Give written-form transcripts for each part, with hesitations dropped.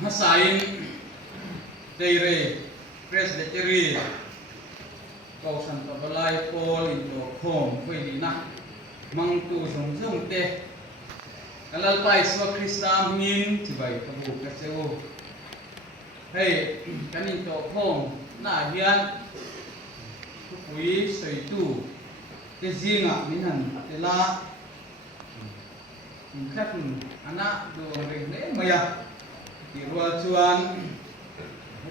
Hasain Teire Presbytery Kausan Pabalay Paul into Home pwede na mangtu song te kalalpay sa Krista min sibay kabu kaseo hey kaninto Home na hiyan kupui soitu te zinga minan tela khát anak do rene maya di ruang cuan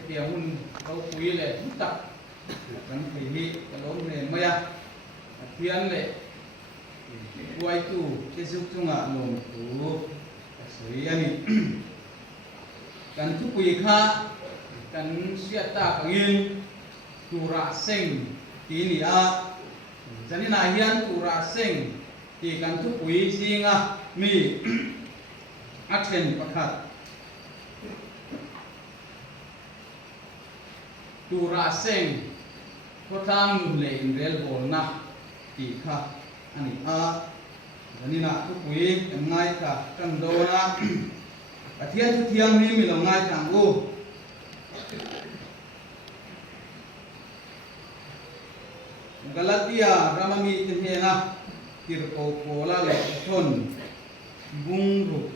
dia mun kau kui le tak kan pilih kalau ne maya kian le kuai tu kesuk tunga long tu suriani kan tu kui kha kan siata kangin tura sing tini a jadi nahian tura sing di kan tu kui singa mi action pakat tura seng kotang le inrel bolna ti kha ani a ani na tu pui ngai ka kan do na athian thu thiang ni mi lo ngai tang u Galatia ramami tinhena tirko pola le thon bungru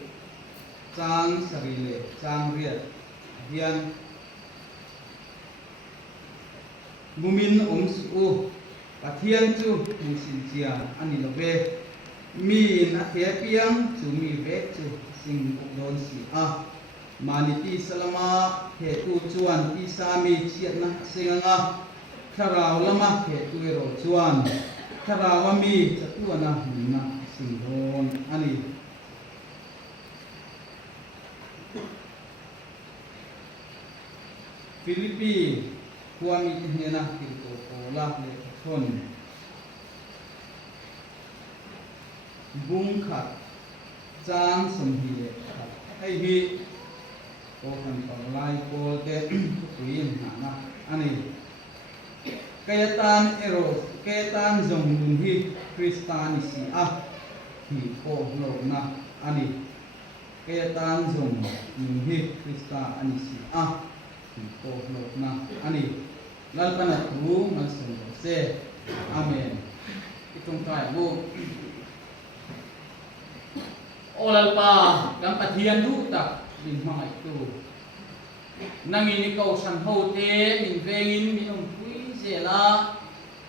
chang sarile chang riat hian bumin su pathian chu sin chia ani lobe mi na the piang chu mi ve chu sing don si a maniti salama he tu chuan ti sami chiat na singanga tharau lama he tu ro chuan tharawa mi chatuana na sing don ani Filipi kuami tinhena kirko pola le thon bung khat chang somhi le ai hi ko han palai ko te kuin na ani kayatan eros kayatan zong nun hi kristani si a hi ko lo na ani kayatan zong nun hi krista ani si a hi ko lo na ani lalpana tu masung se amen itong kai mo olalpa gam pathian du tak min mai tu nangini kau san ho te min vengin min om pui zela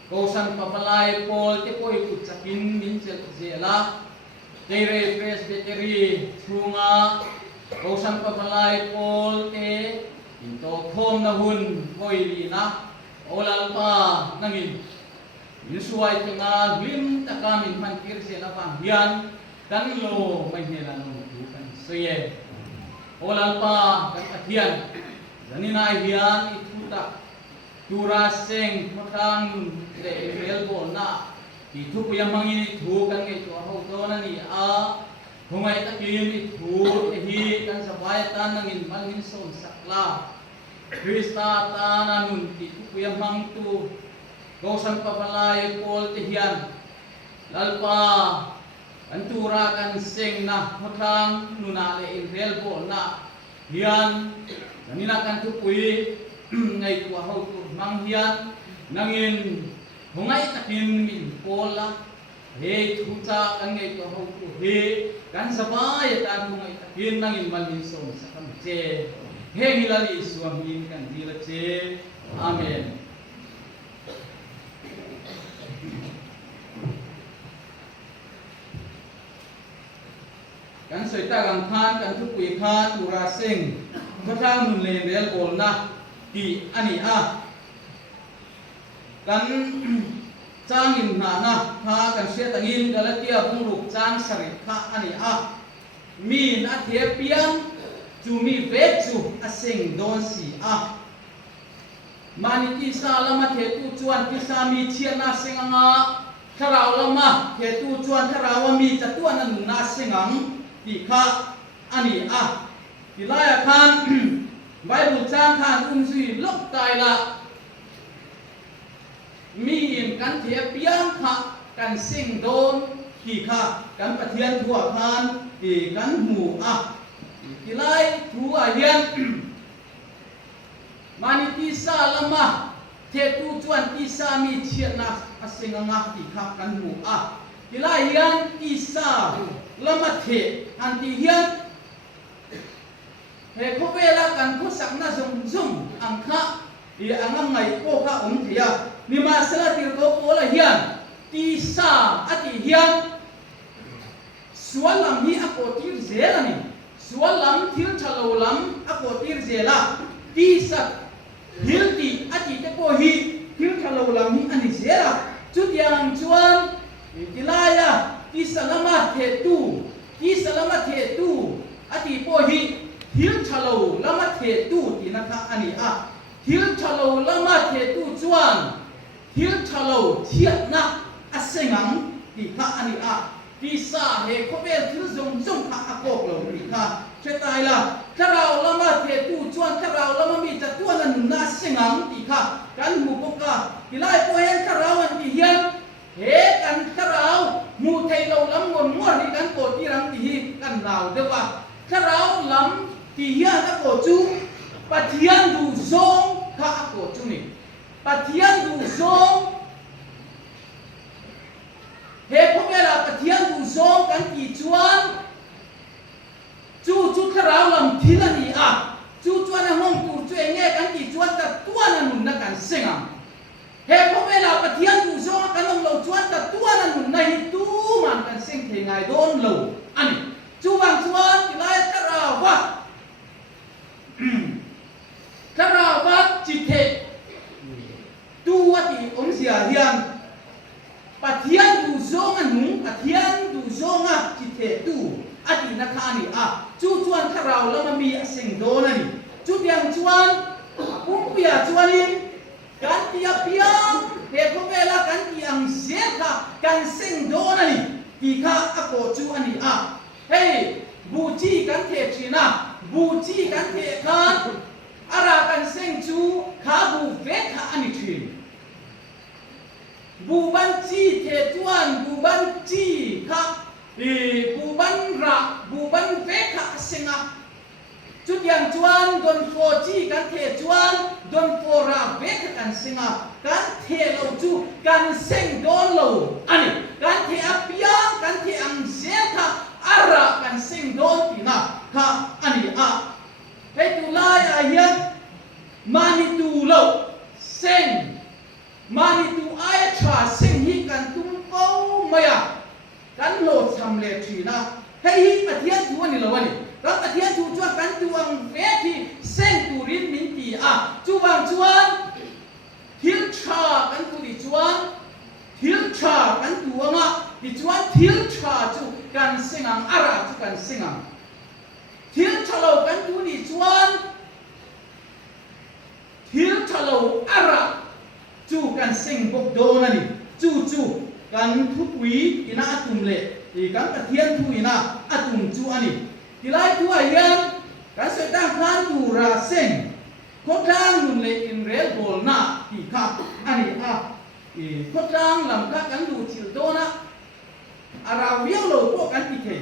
kau san papalai pol te poi kut sakin min zela Teire Presbytery thunga kau san papalai pol te into thom na hun koi li na olalpa nangin yusuai tengah glim takamin mankir sela panghian kan lo mai hela no tu kan soye olalpa kan athian janina hian ituta turaseng makang le rel bona itu yang mangini thu kan ngai to ho to na ni a hungai takin itu hi kan sabaya tan nangin mangin son sakla Krista tananun ti kuyang mangtu kausan papalay pol tihian lalpa antura kan sing na hotang nunale inrel po na hian nanina kan tupui ngay kuahaw tu manghian nangin hungay takin min pola he tuta kan ngay kuahaw tu he kan sabay tan hungay takin nangin malinson sa kamche Hei hilali suamin kan dilace amen kan soita gang khan kan tu pui khan tura sing khatang nun le rel bol na ti ani a kan changin na na ha kan sia tangin Galatia bungruk chang sari kha ani a mi na the piang Cumi vecu asing don si a maniti sa lama tetu cuan kisami cian asing anga karau lama tetu cuan karawa mi catuan anu nasingang dika ani a dilaya kan Bible cang kan umsui lok taila mi kan tie piang kha kan sing don ki kha kan pathian thua kan di kan mu a kilai tu ahian mani tisa lama tetu tuan tisa mi chiat na asenganga ti khap kan mu a kilai hian tisa lama the anti hian he khopela kan ko sakna zum zum angkha i angam ngai ko kha thia ni ma sala tir ko pola hian tisa ati hian sualam hi ako tir zelani sualam thil thalo lam ako tir zela tisa hilti ati te ko hi thil thalo lam hi ani zela chutiang chuan kilaya tisa lama the tu ati po hi thil thalo lama the tu tinaka ani a thil thalo lama the tu chuan thil thalo thiat na asengang ti ka ani a tisa he khobel thil zong zong kha akok lo ti kha chetai la karau lama the tu chuan karau lama mi cha tuan an na asengang ti kha kan mu ko ka kilai po hen karau an ti hian he kan karau mu thei lo lam ngon ngor ni kan ko ti rang ti hi kan nau de wa karau lam ti hian ka ko chu pathian du zong kha ko chu ni pathian du zong he khobela pathian du zong kan ti chuan chu karau lam thilani a chu chuan a hong tu chu nge kan ti chuan ta tuan an na kan senga he khobela pathian du zong kan long lo chuan ta tuan an na hi tu man kan seng the ngai don lo ani chu wang chuan kilai karawa karawa chi the tu ati sia hian pathian du zong anu pathian du zong a chi the tu ati na khani a chu chuan kharau lama mi aseng don ani chu tiang chuan pupia chuanin kan tia piang he khobela kan tiang zeka kan seng don ani ti kha ako chu ani a hey buji kan the china buji kan the khan ara kan seng chu kha bu ve kha ani thin bu ban chi the chuan bu ban chi kha bu ban ve kha senga chút yang chuan don fo chi kan the chuan don fo ra ve kha kan senga kan the lo chu kan seng don lo ani kan the apia kan the ang zeka ara kan seng don tina kha ani a he tu lai a hian mani tu lo seng mani tu ai tra seng hi kan tum ko maya kan lo cham le thina hei hi pathian tu ani lo ani kan pathian tu chuan kan tu ang ve thi seng tu rin min ti a chuwang chuan thil tha kan tu di chuan thil tha kan tu anga di chuan thil tha chu kan sengang ara chu kan sengang thil thalo kan tu di chuan thil thalo ara chu kan seng bok don ani chu kan thupui ina atum le ti kan pathian thu ina atum chu ani tilai tu ayan kan se dang khan tu ra seng ko tang nun le in rel bol na ti kha ani a ko tang lam ka kan du chil dona ara wiao lo ko kan ti the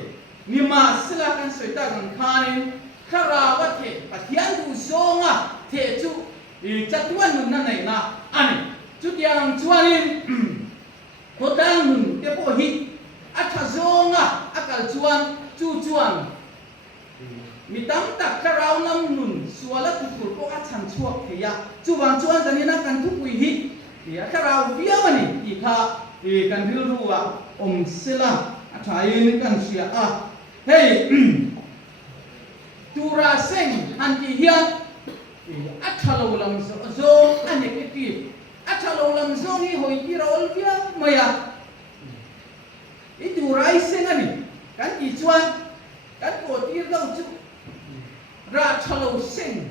ni ma sila kan se ta kan khanin khara wa the pathian du zonga the chu chatuan nun na nei na ani chu tiang chuanin ko tang nun te po hi atha zonga akal chuan chu chuan mi tam tak karau nam nun suala tu kur ko achan chuak theya chuwang chuan zanina kan thu pui hi ya karau viawani i kha kan bil ruwa sila athain kan sia a hey tura seng anti hian athalo lam zo ane ke ti athalo lam zo hi hoi ti rol via maya itu rai seng ani kan ti chuan kan ko ti lo chu ra thalo seng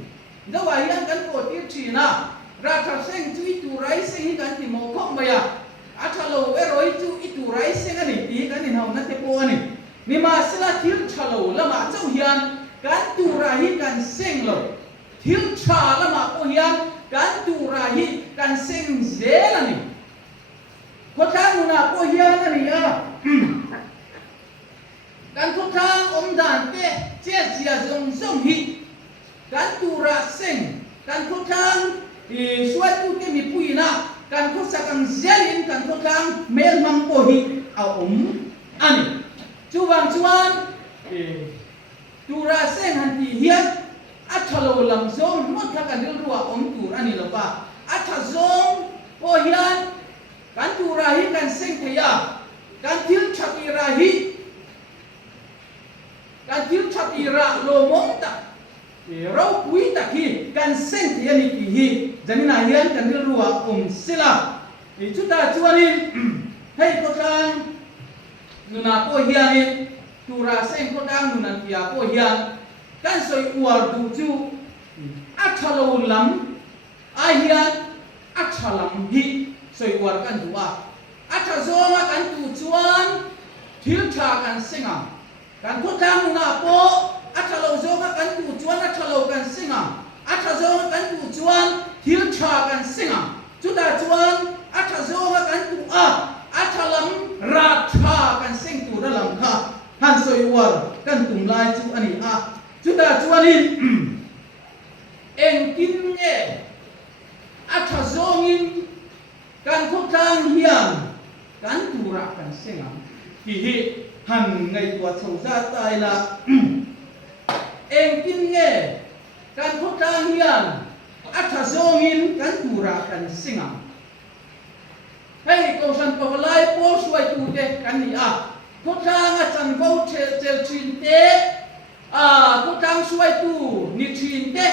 dawa hian kan ko ti thina ra tha seng chu itu rai seng hi kan ti mo khom maya athalo eroi chu itu rai seng ani ti kan ni hau na te po ani ni ma sila thil thalo lama chau hian kan tu ra hi kan seng lo thil tha lama ko hian kan tu ra hi kan seng zel ani ko thang na ko hian ani a kan ko thang dan te chia chia zong zong hi kan tu ra seng kan ko thang suai tu ke mi pui na kan ko sakang zelin kan ko thang mel mang po hi au ani chuwang chuan tu ra seng han ti hian athalo lam zong mot kha kan ruwa tur ani lo pa atha zong po hian kan tu ra hi kan seng thaya kan til chati ra hi kan til chati ra lo mong ta rau pui ta hi kan seng thaya ni ki hi janina hian kan ruwa sila chuta chuanin hei ko tang nuna po hian tu ra seng ko tang nunan pia po hian kan soi uar du chu athalo lam a hian athalam hi soi uar kan duwa atha zonga kan tu chuan thil tha kan singa kan ko tang na po athalo zonga kan tu chuan athalo kan singa atha zonga kan tu chuan thil tha kan singa chuta chuan atha zonga kan tu athalam ra tha kan sing tu dalam kha han soi uar kan tum lai chu ani chuta chuanin eng kin nge atha zongin kan ko tang hian kan tura kan senga hi han ngai tua chau za tai la eng kin nge kan ko tang hian atha zongin kan tura kan senga hei ko san pa lai po suai tu te kan ni ko tang chan vo chel chin te ko tang suai tu ni chin te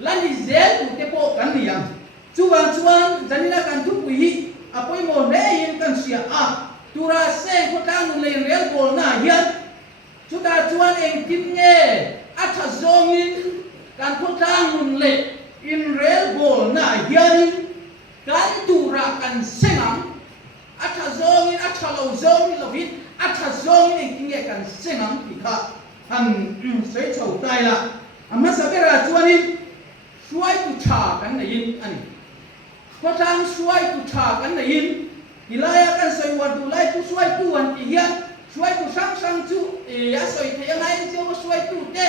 lani zel tu te po kan ni chuan janina kan thu pui apoi mo nei kan sia tura se ko tang le rel bol na hian chuta chuan eng tin nge atha zongin kan ko tang nun le in rel bol na hian kan tura kan sengam atha zongin atha lo zongin lovin atha zongin eng tin nge kan sengam tikha han sei chau tai la amma sabera chuanin suai tu cha kan nei ani ko tang suai tu tha kan nei hilaya kan soi wa tu lai tu suai tu an ti hian suai tu sang sang chu a soi the ngai chu ko suai tu te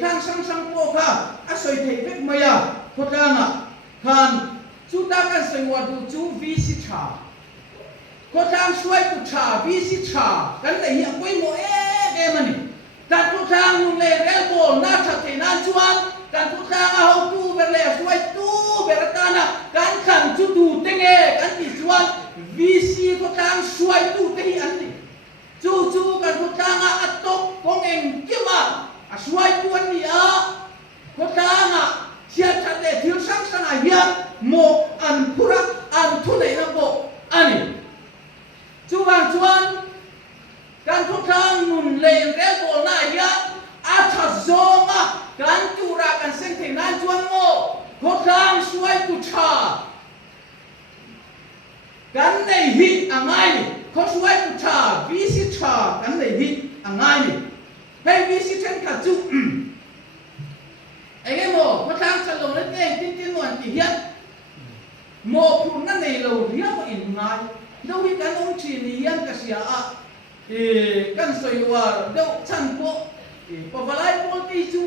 thang sang sang po kha a soi the vek maya ko tang khan chu ta kan soi wa tu chu vi si tha ko tang suai tu tha vi si tha kan nei hi koi mo mani kan ko tang nun le rel bol na tha the nan chuan kan ko tang a ho tu ber le suai tu beratana kan khan chu tu tenge kan ti chuan VC ko tang suai tu te hi an ni chu kan ko tang atok kong eng kima a suai tu an ni ko tang sia chat le thil sang sang a hian mo an pura an thu nei na bo ani chuan kan ko tang nun le re bol na hian a tha zonga kan tu ra kan seng the nan chuan mo ko tang suai tu tha kan nei hi angai ni ko suai tu tha VC tha kan nei hi angai ni hei VC ten ka chu ege mo ko tang chalong le te tin mon ti hian mo phun na nei lo ria mo in ngai do hi kan ong chi ni hian ka sia kan soi war do chan po pa balai po ti chu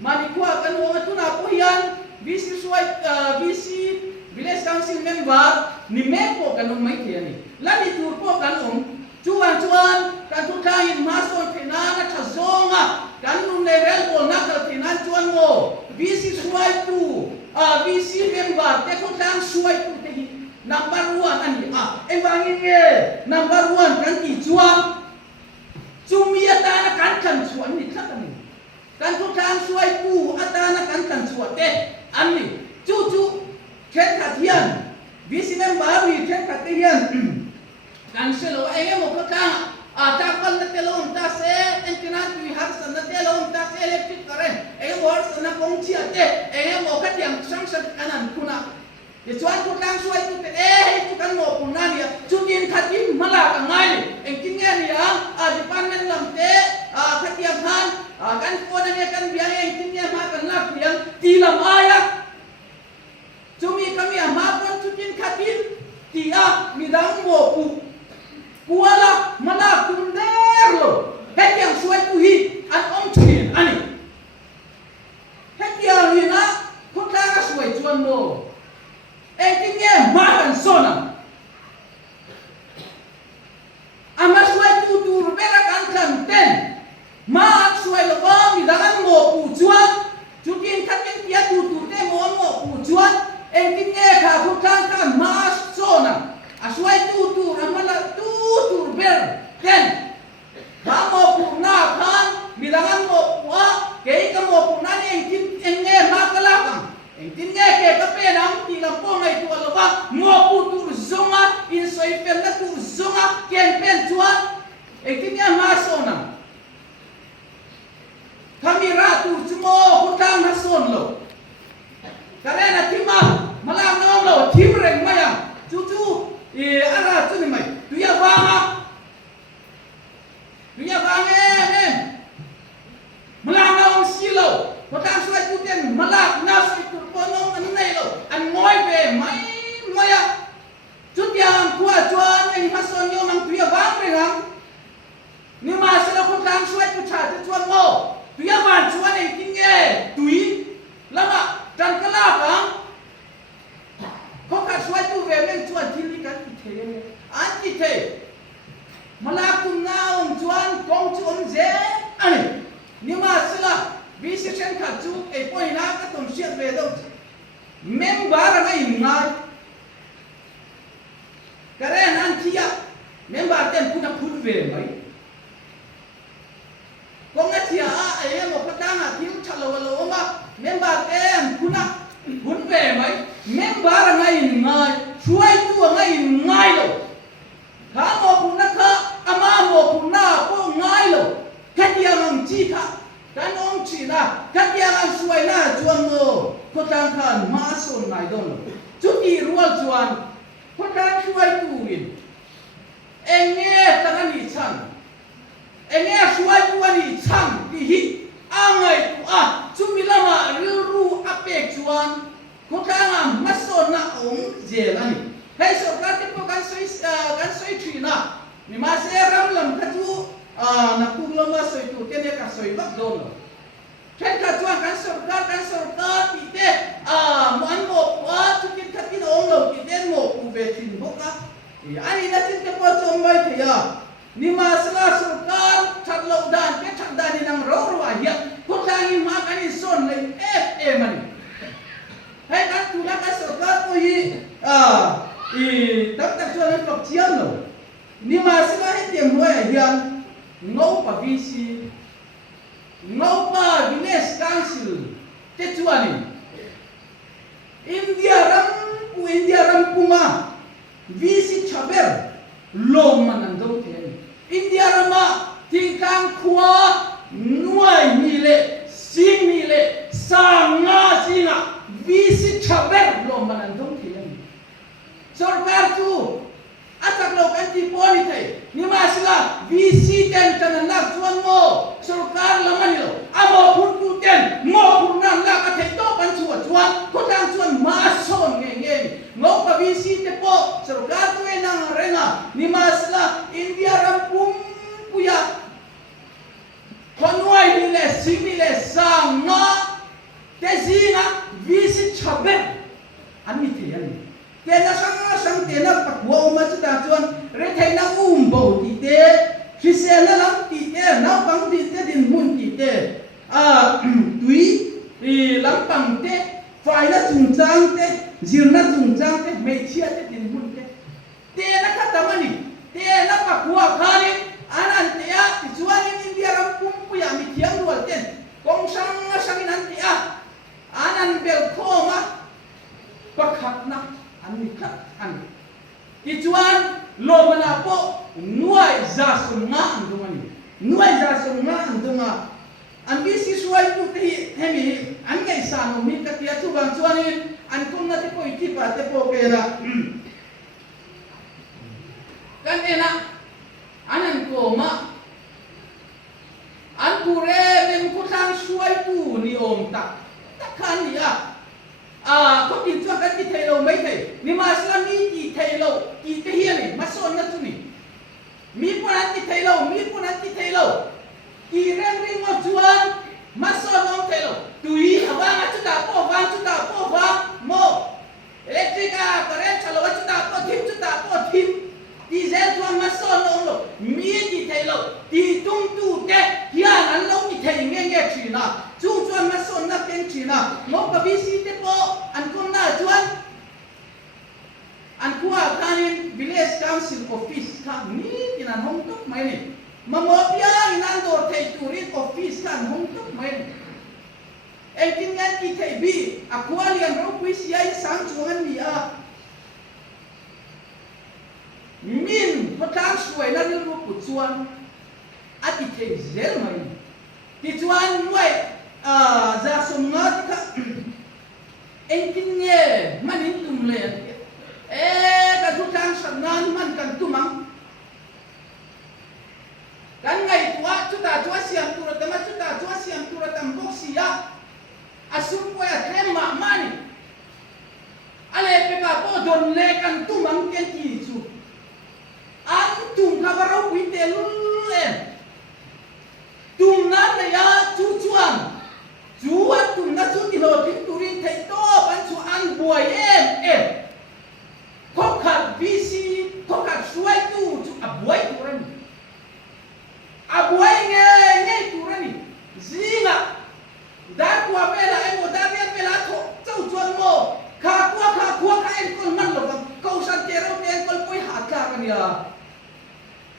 mani kwa kan mo atuna po hian VC suai VC village council member ni mepo kan mai the ni lani tur po kan chuan kan tu thain ma so thena na tha zonga kan nu ne rel bol na ka thena chuan mo VC suai tu VC member te ko tang suai tu te number 1 ani engwangin nge number 1 kan ti chuan chumi ata na kan chuan ni thak ani kan tu tang suai tu ata na kan chuan te ani chu ken ka hian VC member wi ken ka te hian kan selo enge mo ka ta pal na telon ta se entina tu har san na telon ta se electric current enge mo har san na kong chi ate enge mo ka tiang sang kanan kuna ye chuan ko tang suai tu te tu kan mo punan ya chu din khatin mala ka ngai engineer ni department lam te khatiam han kan ko na ne kan biang engineer ma kan lak biang ti lam aya chumi kami ama kon chutin khatin tia midang mo puala mana kunderlo hetiang suai tu hi an om chi tuya bang em malang na om silo patang suai tu ten malak na suai tu ponong an nei lo an ngoi ve mai maya chút yang qua chuan anh phát son yo mang tuya bang ve hang ni ma silo patang suai tu cha tu chuan mo tuya ban chuan anh king e tui lama tan kala bang ko ka suai tu ve men chuan tin li kan ti the an ti the malak tu na om chuan kong chu om je ani ni ma sila visi chen kha chu e poi na ka tom siat ve do member na in ngai kare nan thia member ten puna phut ve mai kong a thia a e mo patanga thiu chalo lo ma member ten puna phut ve mai member na in ngai suai tu ngai in ngai lo kha mo puna kha ama mo puna po ngai lo katia mang chi kha kan ong chi na katia mang suai na chuan mo ko tang khan ma son ngai don chu ti rual chuan ko tang suai tu in enge tangani chan enge suai tu ani chan ti hi angai tu a chu milama ru apek chuan ko tang ma son na ong je lani hei so ka te po kan soi chi na ni ma se ram lam ka chu na kum lama soi tu kene ka soi bak don chen ka chuan kan so ka ti te mo an mo pa chu kin ka tin ong lo ti den mo ku ve tin bo ka ani na tin te po chom mai the ya ni ma sala so ka chat lo dan ke chat dan ni nang ro ro ya ko tang ni ma kan ni son le mani hai kan tu na ka so ka ko hi tak tak chuan ka chian lo ni ma sala he te mo ya ngau pa visi ngau pa village council te chuani India ram puma visi chaber lo manando te India rama tingkang khua nuai mi le sing mi le sanga singa visi chaber lo manando te sarkar tu atak lo kan ti poni thai ni ma sila vc ten tan nak chuan mo sarkar lamani lo amo phun pu ten mo phun nan la ka thai to pan chuan ko tang chuan ma son nge ngo ka vc te po sarkar tu enang renga ni ma sila india ram pum puya konwai ni le simi le sanga te zinga vc chabe ani te ani tena sang tena pakwa ma chu ta chuan re thai na bo ti te christian na lam ti te na bang ti te din mun ti te tui lam pang te fai na chung chang te zir na chung chang te me chia te din mun te na kha tamani te na pakwa khani anan te ya ti chuan in india ram pum pu ya mi thiang rual ten kong sang in an te a anan bel khoma pakhat na ani khat ani ti chuan lo mana po nuai za sum nga andungani nuai za sum nga andunga an bi si suai tu te hemi an ngai sa no mi ka tia chu bang chuan in an kum na te po ti pa te po ke ra kan ena anan ko ma an pure men ku tang suai tu ni om tak takhan ya có tin cho cái thầy lâu mấy thầy nhưng mà sao mi thầy lâu cái hiền này mà son na tu ni mi pun nanti thầy lâu cái reng mo chuan mà son ông thầy lâu tui abang chu ta po vang mo electrica current chalo chu ta po thim diesel chuan mà son ông lo mi thầy lâu ti tung tu te hian an lo ki thầy nghe chi na chu chuan mà son na ken chi na mo ka bi si te po an kum na chuan an kuwa kanin village council office ka ni inan hong tok mai ni mamopia inan dor thei turin office kan hong tok mai ni en kin ngan ki thei bi akwa lian ro pui siai sang chuan ni a min patang suai na ru pu chuan ati thei zel mai ti chuan nuai za sum nga ka en kin nge manin tum le ka tu tang san nan man kan tu mang kan ngai tu wa chuta chua siam tu ratama chuta chua siam tu ratam boksia asum ko ya tema mani ale peka po don le kan tu mang ken ti chu an tum khabarau wite lulen tum na ya chu chuan chuan tum na chu ti lo tin turin thei to ban chu an buai em khok khat bisi khok khat suai tu chu abuai turan abuai nge turani zinga dar kwa bela ai mo dar bela tho chau chuan mo kha kwa ka en kon man lo kau san tero ten kol poi ha ka kan ya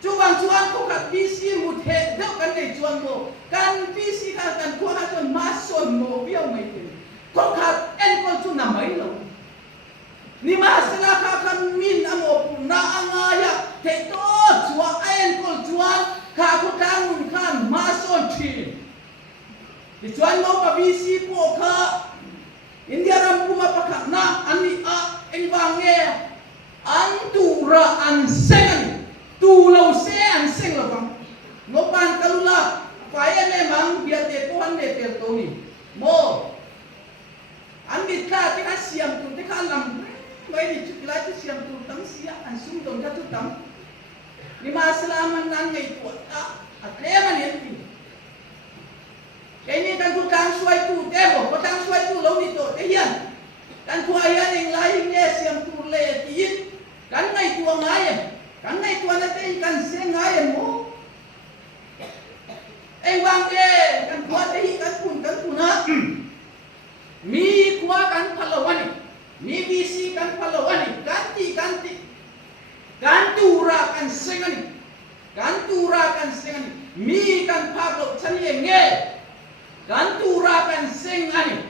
chuan ko ka bisi mu the do kan nei chuan mo kan bisi kan kwa ha chuan ma son mo biao mai te ko ka en kol chu na mai lo ni ma sala ka kan min amo na angaya te to chua en kol chuan ka ko tang mun kan ma son thi di chuan mo pa bisi po ka India ram kuma pakak na ani a engbange an tura an sengan tu lau se an seng lo bang mo pan kalula kaya ne mang biate ko han ne per to ni mo an bit ka te ka siam tu te ka lam mai ni chukla te siam tu tang sia an sum don ka tu tang ni ma salaman nan ngai tu a atlema ni ti cái này kan ku tang suai tu demo ko tang suai tu lo ni to te hian kan ku ayan eng lai nge siam tu le tin kan ngai tu ngai tu na te kan se ngai mo eng wang ke kan ku te hi kan kun na mi kwa kan phalawani mi bisi kan phalawani kan ti kan tura kan sengani mi kan phalo chani nge kan tura kan sing ani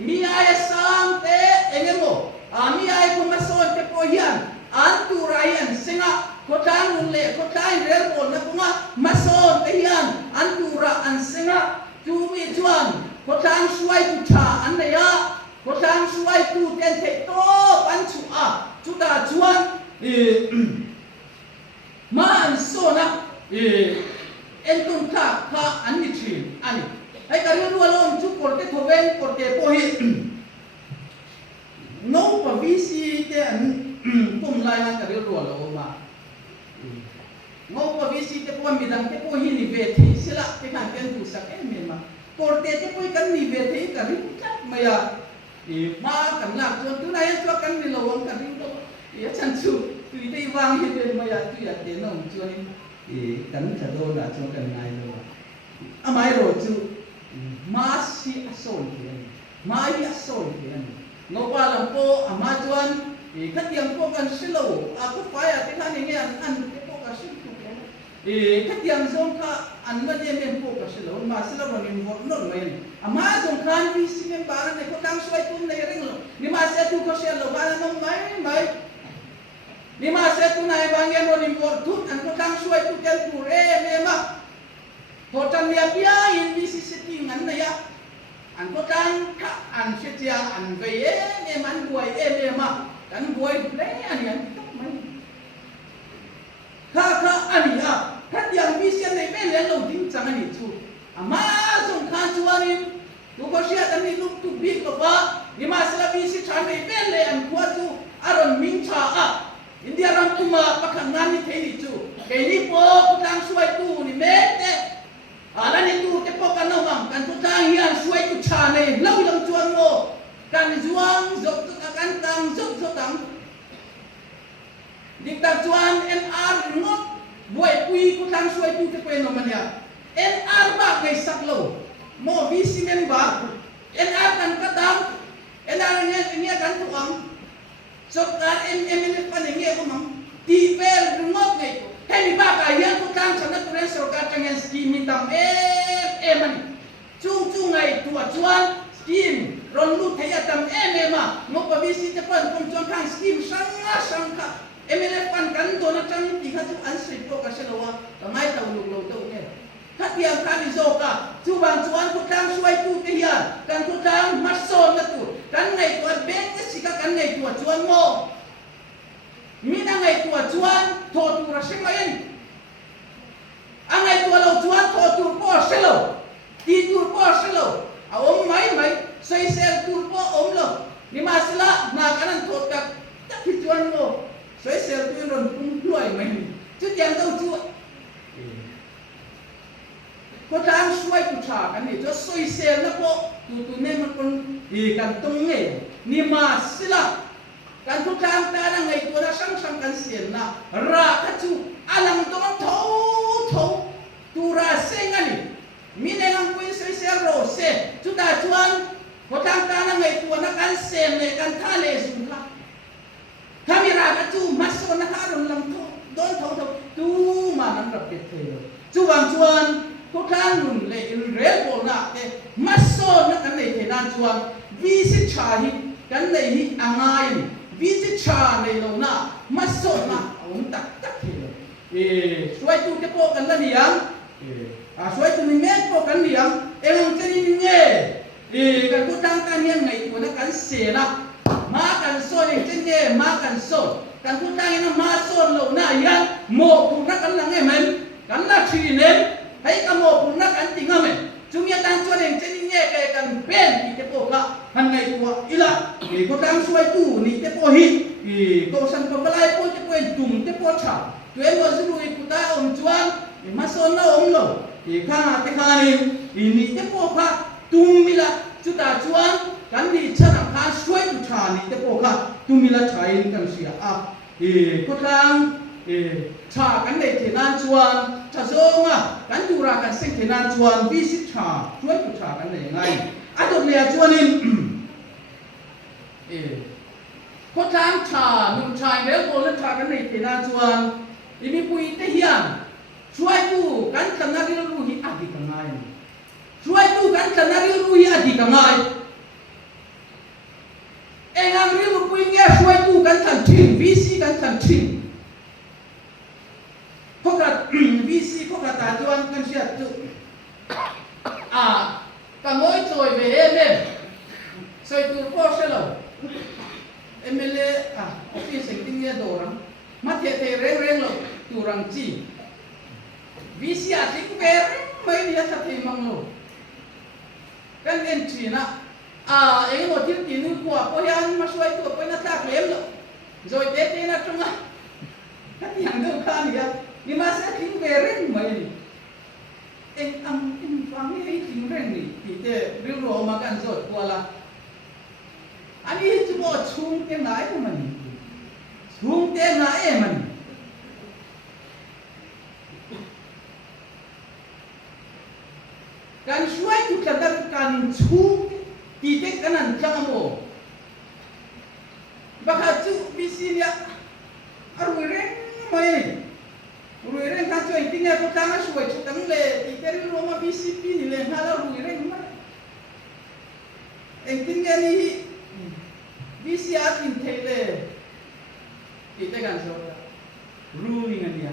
mi ay sam te engemo ami ay kumason te po yan an tura yan singa kotang le kotang rel bon na kunga mason te yan an tura an singa tu mi chuan kotang suai tu cha an ya kotang suai tu ten te to pan chu a chu da chuan man sona en tun ka an ni chin ani ai kari lu alon chu korte thoben korte pohi no pa visi te an pum lai na kari lu alo ma no pa visi te pom midang te pohi ni ve thi sila te kan ken tu sak en me ma korte te poi kan ni ve the kari chat maya ma kan la chon tu na yan chu kan ni lo wang kari lo ya chan chu tu te wang hi te maya tu ya te no chu ni kan cha do na chu kan nai lo amai ro chu masih asol kian, mai asol kian. Ngopalang po amajuan, katiang po kan silaw. Ako paya tikan ini an po kasil po kian. Katiang zong ka an madiem po kasilaw. Masilaw ni mornol main. Amazong kan visi membaran ne ko tang suai pun ne ring lo. Ni masih tu ko silaw bana nong mai. Ni masih tu na bangen mo ni mortut an ko tang suai tu kel pure mema. Totan dia in visi settingan na ya an totan ka an setia an veye ne man buai ne ma kan buai le ani an tak mai ka ani ya kan yang visi ne me le lo din chang ani chu ama song kha chuanin tu ko sia tan ni lu tu bi ko ba ni ma sala visi chan ne me le an kwa chu aron min cha a india ram kuma pakang ngani thei chu ke ni po kutang suai tu ni me te ala ni tu te po kan nomang kan tu tang hian suai tu cha nei lau lam chuan mo kan zuang zok tu kan tang zok tang dik tak chuan NR ngot buai pui ku tang suai tu te pe no man ya NR ba kai sak lo mo visi member NR kan kadam NR ni kan tu am sok kan MMN pan ni ko mang ti pel ngot nei ko hei ba ka hian ku tang chana turen sarkar changen scheme tam mani chung ngai tua chuan scheme ron lu thei tam ma mo pa visi te pan kum chuan kan scheme sangka MLF pan kan do na chang ti kha chu an sei po ka selawa ka mai tau lu lo to ke kha tiang kha ni zo ka chu bang chuan ku tang suai tu te hian kan ku tang mason na tu kan ngai tu ben te sika kan ngai tu chuan mo mina ngai tu chuan tho tu ra se mai angai tua lo chuan tho tur po selo ti tur po selo a mai soi sel tur po lo ni ma sila na kanan tho ka tak ti chuan mo soi sel tu ron kum luai mai chu tiang đâu chu ko tang suai ku cha kan ni cho soi sel na po tu ne man kon kan tung nge ni ma sila kan tu tang ta na ngai tu na sang kan sian na ra ka chu alang don tho tu ra sengani minengang kuin soi sel ro se chu da chuan ko tang ta na ngai tu na kan sen le kan tha le sun ka kamera ka chu maso na ha ron lang tho don tho tu ma nan rap ke thelo chu wang chuan ko tang nun le re bol na ke maso na kan nei the nan chuan vi si cha hi kan nei hi angai vi si cha nei lo na maso na tak thelo suai tu ke po kan la niang suai tu ni men po kan niang elong chani ni nge kan ko tang kan niang ngai ko na kan se na ma kan so ni chen nge ma kan so kan ko tang na ma so lo na yan mo ku na kan la nge men kan la chi nen hai ka mo ku na kan ting ame chung ya tang chuan chen ni nge ke kan pen ki ke po ka han ngai ko ila ko tang suai tu ni ke po hi ko san ko balai po ke po tum te po cha tuen mo zuru ikuta chuan mason na lo khang te khanin ni te po kha tumila chuta chuan kan ni chana kha suai tu cha ni te po kha tumila chain kan sia a ko tang cha kan nei the nan chuan cha zonga kan dura kan sing the nan chuan vi si cha suai tu cha kan nei ngai a dot le chuanin ko tang cha nun chai le ko le cha kan nei the nan chuan ini pui te hian suai tu kan kanari lu hi adi kangai suai tu kan kanari lu hi adi kangai engang ri lu pui nge suai tu kan tan thin vc kan tan thin khoka vc khoka ta chuan kan sia tu ka moi choi ve em soi tu po selo mle office sing ye doram ma the reng lo turang chi visi atik ver mai dia sa thei mang lo kan en chi na e mo tir ti nu ko po yan ma suai tu po na ta lem lo rồi te na tunga kan yang do ka ni ya ni ma sa ting ver mai ni en am in fang ni ting ren ni ti te ri ro ma kan zo ko la ani chu mo chung te nai ko man chung te na e man kan suai tu kadar kan chu ti te kanan chamo baka chu bisinya arui reng mai rui reng ka chu itinga ko tanga suai chu tang le ti te ro ma bisi pi ni le hala rui reng mai itinga ni bisi atin thele ti te kan so ruling ania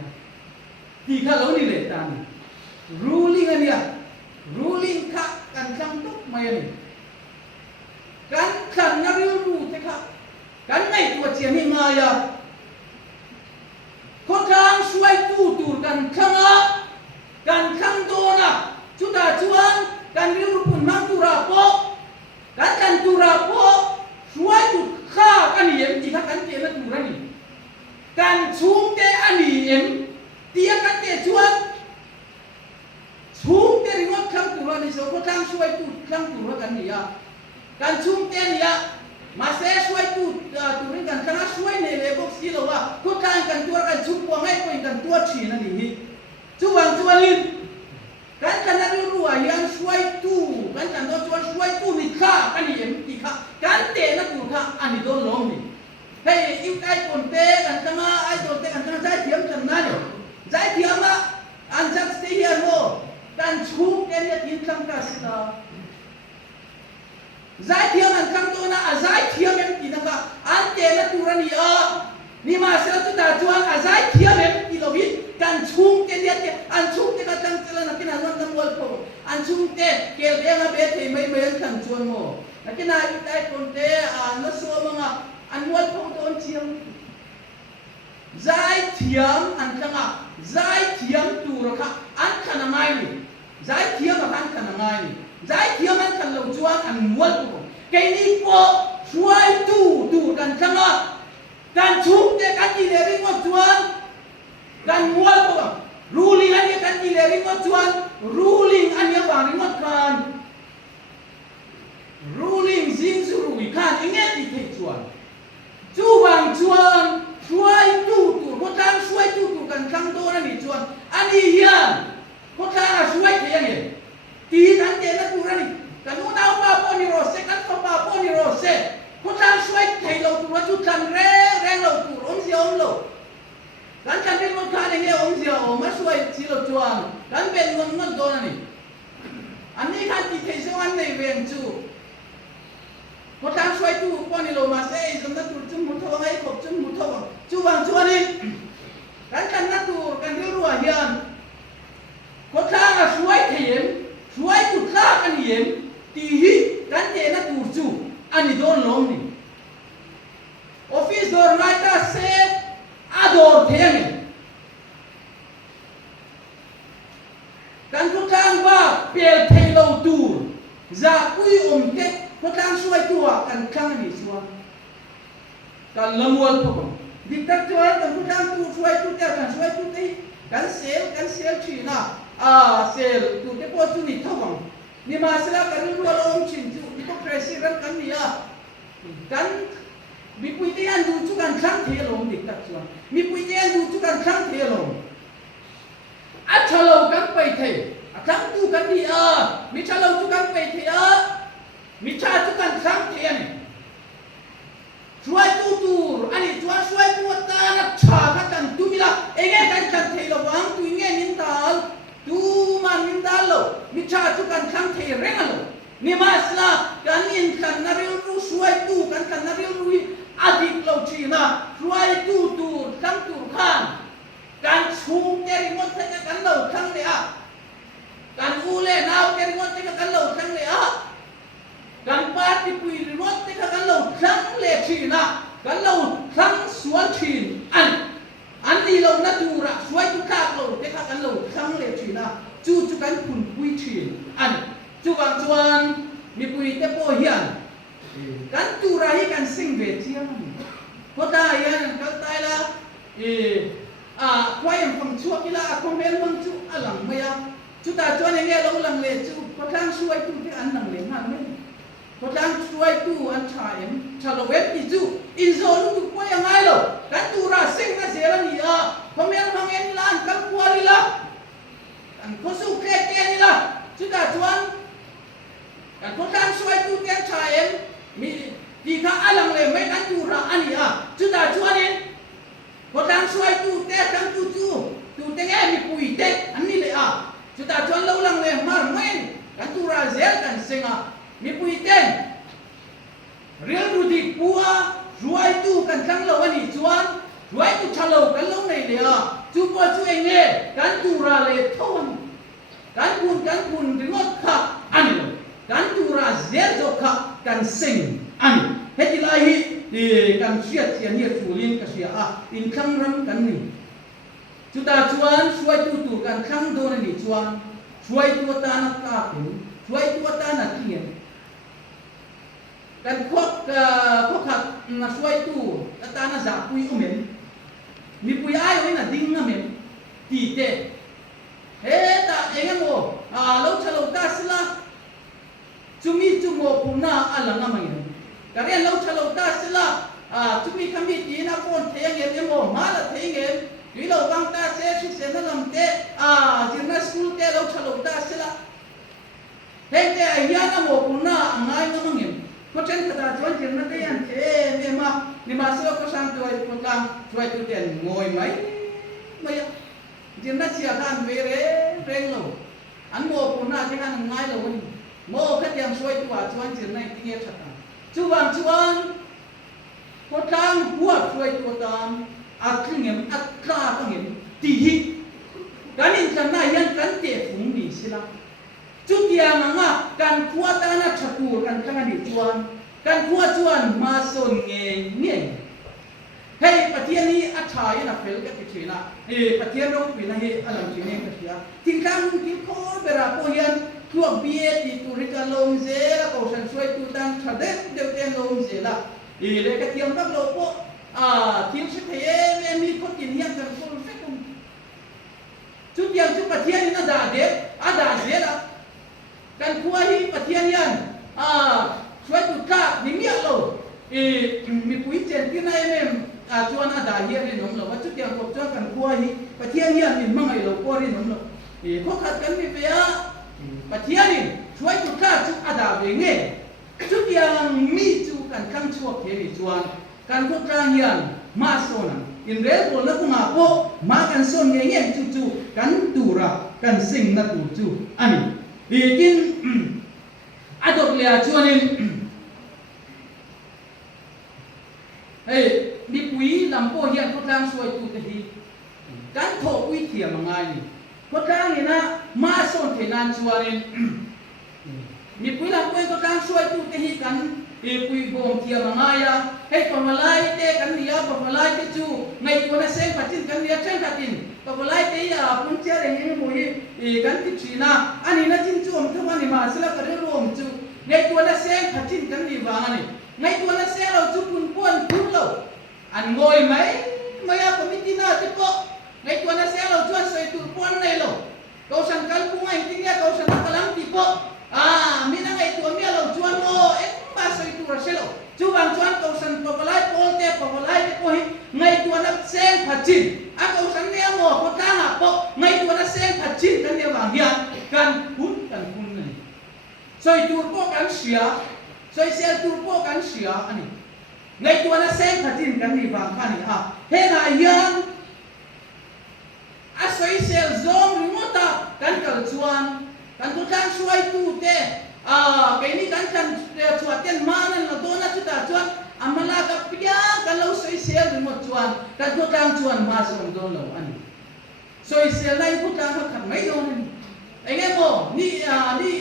ti kha lo ni le tan ruling ania ruling ka kan sang tuk mai ni kan kan na ru te kha kan nai tu chia ni ma ya ko tang suai tu tur kan khanga kan khang do na chu da chuan kan ru pun mang tu ra po kan tu ra po suai tu kha kan yem ti kha kan te na tu ra ni kan chung te ani em tia kan te chuan chung te ringot khang tu ra ni so ko tang suai tu khang tu ra kan ni ya kan chung te ni ya ma se suai tu tu ring kan kana suai ne le box ki lo wa ko tang kan tu kan chung po ngai ko kan tu chi na ni hi chu wang chu lin kan kana ru wa yang suai tu kan kan do chuan suai tu ni kha kan ni em ti kha kan te na tu kha ani do long ni hey im kai kon te kan tama ai do te kan tama jai thiam chan na ni jai thiam ma an jak stay here mo kan chung te ni tin khang ka sita zai thiam an khang to na zai thiam em ti na ka an te na tu ra ni ni ma se tu da chuan zai thiam em ti lo bi kan chung te ni te an chung te ka tang tela na kina non nam wal ko an chung te kel be nga be the mai mai kan chuan mo na kina i tai kon te na so mga an wal ko to on chiam zai thiam an khanga zai thiam tu ra kha an khana ngai ni zai thiam ma an khana ngai ni zai thiam an khan lo chuan an mual tu cái ni po suai tu kan khanga kan chum te kan ti le ring mo chuan kan mual ko ruling ani kan ti le ring mo chuan ruling ani ba ring mo kan ruling zin su wi kan inge ti te chuan chu wang chuan suai tu ko tang suai tu kan khang do na ni chuan ani hian ko tang suai te ani ti kan te na tu ra ni kan nu nau pa po ni ro se kan pa po ni ro se ko tang suai te lo tu ra chu kan reng lo tu om si om lo kan kan ben mo ka ne he om si om ma suai chi lo chuan kan ben ngon do na ni ani kan ti te se wan nei ven chu ko tang suai tu po ni lo ma se zum na tu chung mu tho ai khop chung mu tho chu wang chuan ni kan na tu kan ri ru hian ko tang suai te yem suai tu tla kan yem ti hi kan te na tu chu ani don long ni office dor ngai ta se ador theng kan ko tang ba pel thei lo tu za pui om te ko tang suai tu kan khang ni suan kan lamwal ko dik tak chuan kan ko tang tu suai tu te kan suai tu te kan sel chi na sel tu te po tu ni thawang ni ma sela kan ru lo om chin tu ni ko president kan ni kan mi pui te an du chu kan khang the lo dik tak chuan mi pui te an du chu kan khang the lo a chalo kan pai the a khang tu kan ni mi chalo chu kan pai the mi cha chu kan khang the ani suai tu ani chuan suai tu ta na cha ka kan tu mi la enge kan the lo wang tu nge nin dal tu man nin dal lo mi cha chu kan khang the reng lo ni masla kan in kan na ril ru suai tu kan na ril ru adik lo chi na suai tu kan tu khan kan chung te ri mot te kan lo khang le kan u le nau te ri mot te kan lo khang le kan pa ti pui ri mot te kan lo khang le chi na kan lo khang suan chin an ni lo na tu ra suai tu ka lo te kan lo khang le chi na chu kan phun pui chin chu wang chuan mi pui te po hian kan tu ra hi kan sing ve chiang ko ta hian kan tai la kwai am phang chu ki la khom ben mang chu alang maya chu ta chuan nge lo lang le chu ko tang suai tu te an nang le man me ko tang suai tu an cha em cha lo wet ti chu in zo lu tu ko yang ai lo kan tu ra sing na se la ni khom ben mang en lan kan kwali la kan ko su kre ke ni la chu ta chuan kan ko tang suai tu te cha em mi di ka alang le mai kan tu ra ani chu ta chuan en ko tang suai tu te kan tu te nge mi pui te ani le chu ta chuan lo lang le mar men kan tu ra zel kan singa mi pui ten real ru di pua suai tu kan thang lo ani chuan suai tu cha lo kan lo nei le chu po chu enge kan tu ra le thon kan kun ringot kha ani lo kan tu ra zel zo kha kan sing ani heti lai hi kan siat sian hi fulin ka sia in khang ram kan ni chu ta chuan suai tu kan khang do na ni chuan suai tu ta na ka pin suai tu ta na kien kan khok khat na suai tu ta na za pui umen mi pui ai oi na ding na men ti te he ta engemo lo chalo ta sila chumi chumo puna ala na mai karian lo chalo ta sila chumi kami ti na phone theng emo mala theng wi lo bang ta se na lam te jirna school te lo chalo ta sila he te ya na mo puna ngai na mangem ko chen ta chuan jirna te yan te me ma ni ma silo ko sang toi ko tang toi tu ten ngoi mai jirna chia kan ve reng lo an mo puna te kan ngai lo ni mo khat yang suai tu chuan jirna ti ye thata chuan ko tang buat suai tu tam aklingem akla kangem ti hi kanin kan na yan kan te phung ni sila chu tia manga kan khua ta na thakur kan tanga ni chuan kan khua chuan ma son nge hey pathian ni athai na fel ka tichina pathian ro pina he alam chine ka sia tingkang ki ko bera ko hian thuak bie ti turika lom je la ko san suai tu tan thade de ten lom je la le ka tiam tak lo po tiam se the mi ko tin hian kan ko fe kum chu tiam chu pathian ni na da de ada je la kan kuahi pathian yan suai tu ka ni mi lo mi pui chen tin ai mem chuan ada hian ni nom lo wa chu tiam ko chuan kan kuahi pathian hian ni mangai lo ko ri nom lo ko khat kan mi pe pathian ni suai tu ka chu ada ve nge chu tiang mi chu kan kham chuak he ni chuan kan ko tra hian ma sona in rel ko na kuma po ma kan son nge nge chu chu kan tura kan sing na tu chu ani kin adok le chuan in hey mi pui lam po hian ko tang suai tu te hi kan tho pui thiam ngai ni ko tang ni na ma son the nan chuan in mi pui lam po ko tang suai tu te hi kan pui bom thiam ngai ya hey ko malai te kan nia ko malai te chu ngai ko na seng patin kan nia chen patin ko malai te ya pun che re ni mu hi kan ti china ani na chin chu om thwa ni ma sila ka re rom chu ngai ko na seng patin kan ni wa ni ngai ko na seng lo chu pun pon pun lo an ngoi mai maya committee na te ko ngai ko na seng lo chuan soi tu pon nei lo ko san kal pu ngai ti ya ko san kalam ti ko mi na ngai tu mi lo chuan mo ba soi tu ra se lo chu bang chuan ko san ko lai pol te ko lai te ko hi ngai tu na seng pachin ko san ne mo ko ta ha ko ngai tu na seng pachin kan ne wa hian kan pun nei soi tu ko kan sia soi sel tu ko kan sia ani ngai tu na seng pachin kan ni wa kan ni he na hian soi sel zom mota kan kal chuan kan ko tang suai tu te cái ni kan chan chuat ten manan la dona chu ta chuan amala ka pia kan lo soi sel rimot chuan kan ko tang chuan ma som don lo ani soi sel lai ko tang ka khat mai don ai nge mo ni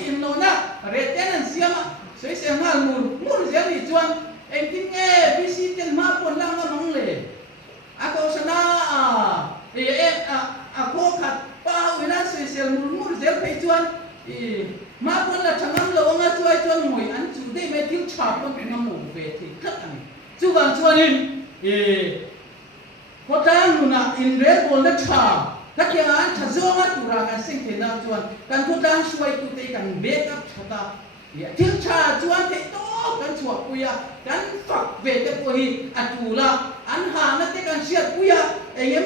in lo na re ten an siama soi sel ngal mur zel ni chuan ai tin nge bisi ten ma pon lang ma mong le ako sana ako khat pa wina soi sel mur zel pe chuan ma pon la thangam lo nga chuai chuan moi an chu dei me til cha pon ngam mo ve thi khat ani chu wang chuan in ko tang nu na in re bol na cha ka ke an tha zo nga tu ra kan sing the na chuan kan ko tang suai tu te kan back up thata til cha chuan te to kan chuak puya kan fak ve te po hi atula an ha na te kan siat puya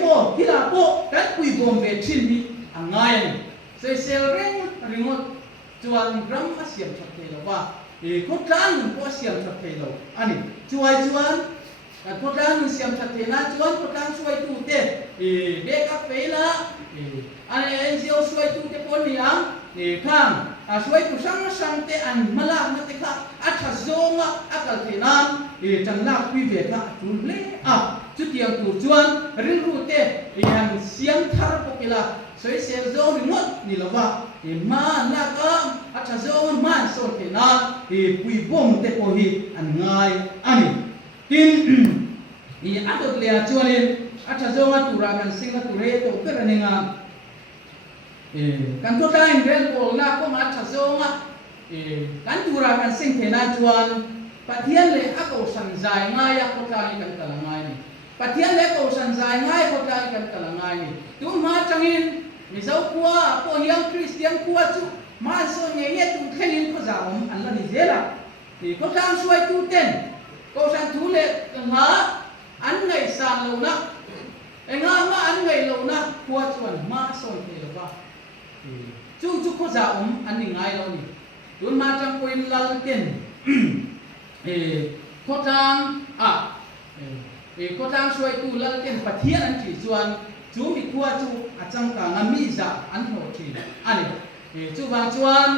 mo hila po kan pui bom ve thin ni angai ni sei sel reng ringot chuan gram asiam that the lo wa ko tang ko asiam that the lo ani chuan ko tang siam that the na chuan ko tang suai tu te back up pe la ani NGO suai tu te pon ni ang khang suai tu sang te an mala na te kha atha zonga akal the nan chan la pi ve ka tu le chu tiang tu chuan rin ru te yan siam thar ko kila soi sel zo rimot ni lawa ma na ka acha zo man so te na pui bom te ko hi an ngai ani tin adot le chuan acha zo nga tu ra kan sing tu re to per ani nga kan to time rel ko na ko ma acha zo nga kan tu ra kan sing te na chuan pathian le ako san zai nga ya ko ka ni kan kala ngai ni pathian le ko san zai ngai ko ka ni kan kala ngai ni tu ma changin mi zau kwa ko hiang Christian kwa chu ma so nge tu khelin ko za an la ni zela ko tang suai tu ten ko san thu le nga an ngai san lo na nga ma an ngai lo na kwa chuan ma so te lo ba chu ko za an ni ngai lo ni tun ma chang ko in lal ten ko tang ko tang suai tu lal ten pathian an chi chuan chu mi kwa chu acham ka ngami za an ho thi ani chu wang chuan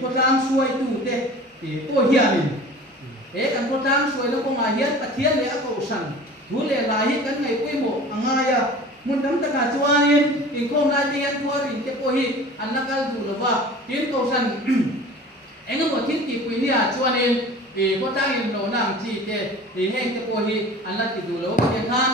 ko tang suai tu te ko hian kan ko tang suai lo ko nga hian pathian le ko san thu le la hi kan ngai pui mo anga ya mun dam ta ka chuan in kom la te an ko rin te ko hi an nakal du lo wa tin ko san engam mo tin ti pui ni a chuan ก็ตั้งอินโนนางจีเตแห่งเตโพฮีอันละติดูโลกเทียนทัน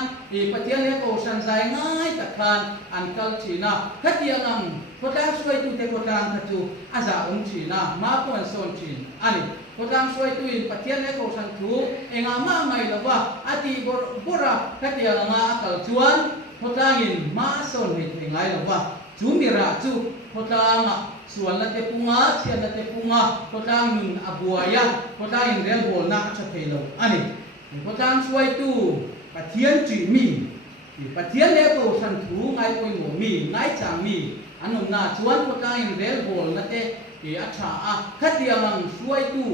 ปฏิเนโกสันใจง่ายตัดทานอันกัลชีนาขัดเดียงังก็ตั้งช่วยตุเตก็ตั้งขัดจูอาจารย์ชีนามาปนโซนชีนอันนี้ก็ตั้งช่วยตุอินปฏิเนโกสันทูเองอามาไม่ละว่าอติบุระขัดเดียงังกัลจวนก็ตั้งอินมาโซนเหตุเองไรละว่าจูมิระจูก็ตั้งส่วนละเตปุงาเชียนละเตปุงาก็ตั้งนุนอบัวยาก็ตั้งอินเรียลโบนักชัดเจนเลยอันนี้ก็ตั้งช่วยตุปฏิเนจีมีปฏิเนโกสันทูไงก็ยโมมีไงจางมีอันนั้นน่ะชวนก็ตั้งอินเรียลโบนักเตอัชชาขัดเดียงังช่วยตุ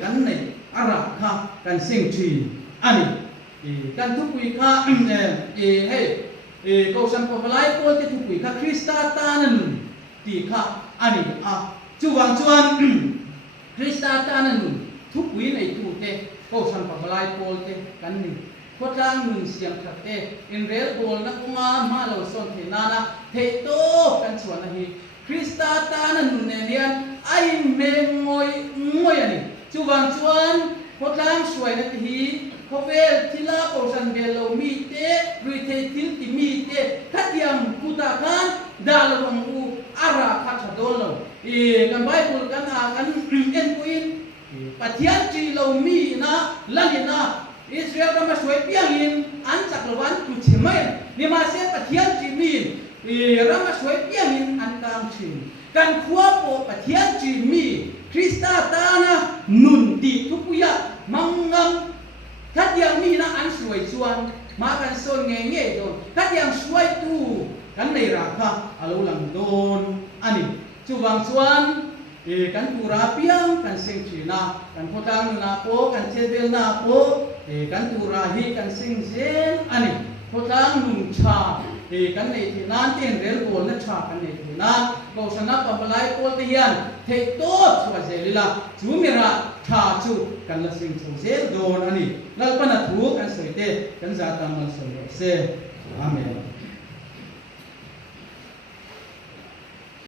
กันในอารักค่ะกันเสียงจีอันนี้กันทุกวีค่ะให้ก็สันพบไลฟ์โพลที่ทุกวีค่ะคริสตาตานันตีค่ะอันนี้จวนคริสตาตานันทุกวีในทุกเตก็สันพบไลฟ์โพลที่กันนี่พอจ้างมึงเสียงขัดเตอินเรียลโบนักมาเราส่วนเทนานะเทโตกันส่วนนี้คริสตาตานันเนี่ยไอเมงอยอันนี้จวนพอจ้างสวยนาทีเขาเวลที่ลาโอสันเบลมีเตรุยเทติลติมีเตขัดยังกุตากันดาลวังอูอาราคัดโดนเรากันไบเบิลกันกันเอ็นกุอินปฏิญาณจีเรามีนะลันนะอิสราเอลมาช่วยเพียงอินอันจักรวาลกุศลไม่นี่มาเสียปฏิญาณจีมีเรามาช่วยเพียงอินอันกลางชินกันขวบโอปฏิญาณจีมีคริสตาตานะนุนดีทุกอย่างมังงามถ้ายังมีนะอันสวยชวนมากันโซนเงี้ยโดนถ้ายังสวยตู้กันในราคาอาลูลังโดนอันนี้จูวังชวนกันตูราเปียงกันเซงชีนากันพอดังนาโปกันเจเบลนาโปกันตูราฮีกันเซงเซนอันนี้พอดังนุนชากันในที่นั้นเตียนเรลโบนและชากันในที่นั้นก็สนับปะปลายโปเตียนเทโต้ชัวเซลิลาจูมิระชาจูกันละสิงชูเซโดนอันนี้แล้วปนัดถูกันสวยเตกันจะตามมาสวยเซอาเมน